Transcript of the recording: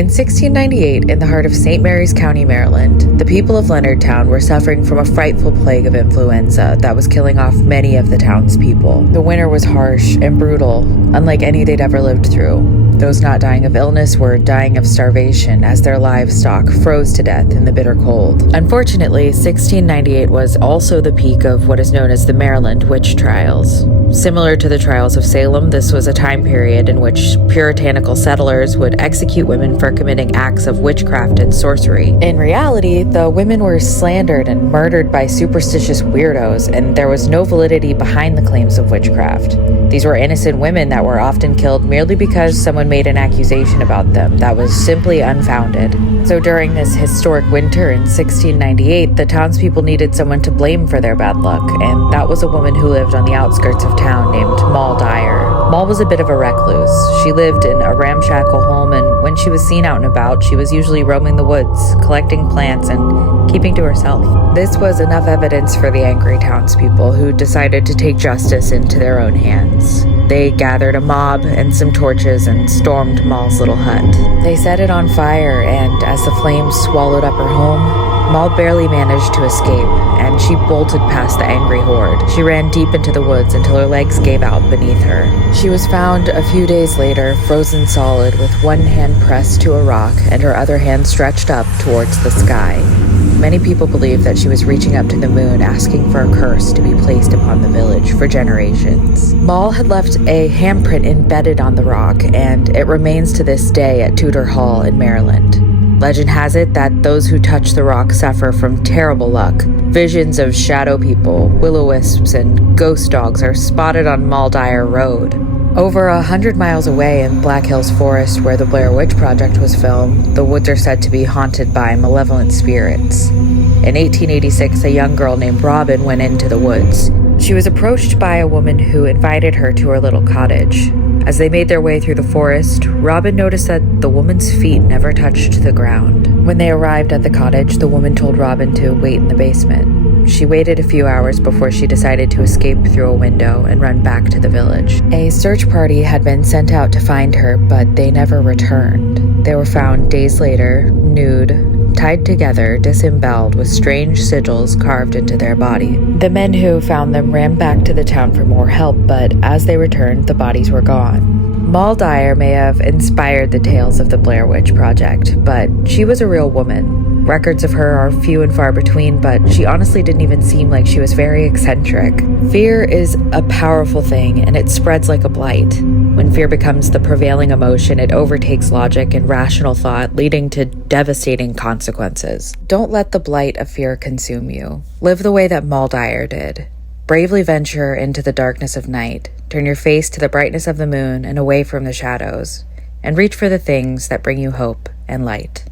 In 1698, in the heart of St. Mary's County, Maryland, the people of Leonardtown were suffering from a frightful plague of influenza that was killing off many of the townspeople. The winter was harsh and brutal, unlike any they'd ever lived through. Those not dying of illness were dying of starvation as their livestock froze to death in the bitter cold. Unfortunately, 1698 was also the peak of what is known as the Maryland witch trials. Similar to the trials of Salem, this was a time period in which puritanical settlers would execute women for committing acts of witchcraft and sorcery. In reality, the women were slandered and murdered by superstitious weirdos, and there was no validity behind the claims of witchcraft. These were innocent women that were often killed merely because someone made an accusation about them that was simply unfounded. So during this historic winter in 1698, the townspeople needed someone to blame for their bad luck, and that was a woman who lived on the outskirts of town named Moll Dyer. Moll was a bit of a recluse. She lived in a ramshackle home, and when she was seen out and about, she was usually roaming the woods, collecting plants, and keeping to herself. This was enough evidence for the angry townspeople, who decided to take justice into their own hands. They gathered a mob and some torches and stormed Moll's little hut. They set it on fire, and as the flames swallowed up her home, Moll barely managed to escape, and she bolted past the angry horde. She ran deep into the woods until her legs gave out beneath her. She was found a few days later, frozen solid, with one hand pressed to a rock and her other hand stretched up towards the sky. Many people believe that she was reaching up to the moon, asking for a curse to be placed upon the village for generations. Moll had left a handprint embedded on the rock, and it remains to this day at Tudor Hall in Maryland. Legend has it that those who touch the rock suffer from terrible luck. Visions of shadow people, will-o-wisps, and ghost dogs are spotted on Moll Dyer Road. Over 100 miles away in Black Hills Forest, where the Blair Witch Project was filmed, the woods are said to be haunted by malevolent spirits. In 1886, a young girl named Robin went into the woods. She was approached by a woman who invited her to her little cottage. As they made their way through the forest, Robin noticed that the woman's feet never touched the ground. When they arrived at the cottage, the woman told Robin to wait in the basement. She waited a few hours before she decided to escape through a window and run back to the village. A search party had been sent out to find her, but they never returned. They were found days later, nude, tied together, disemboweled, with strange sigils carved into their body. The men who found them ran back to the town for more help, but as they returned, the bodies were gone. Moll Dyer may have inspired the tales of the Blair Witch Project, but she was a real woman. Records of her are few and far between, but she honestly didn't even seem like she was very eccentric. Fear is a powerful thing, and it spreads like a blight. When fear becomes the prevailing emotion, it overtakes logic and rational thought, leading to devastating consequences. Don't let the blight of fear consume you. Live the way that Moll Dyer did. Bravely venture into the darkness of night. Turn your face to the brightness of the moon and away from the shadows, and reach for the things that bring you hope and light.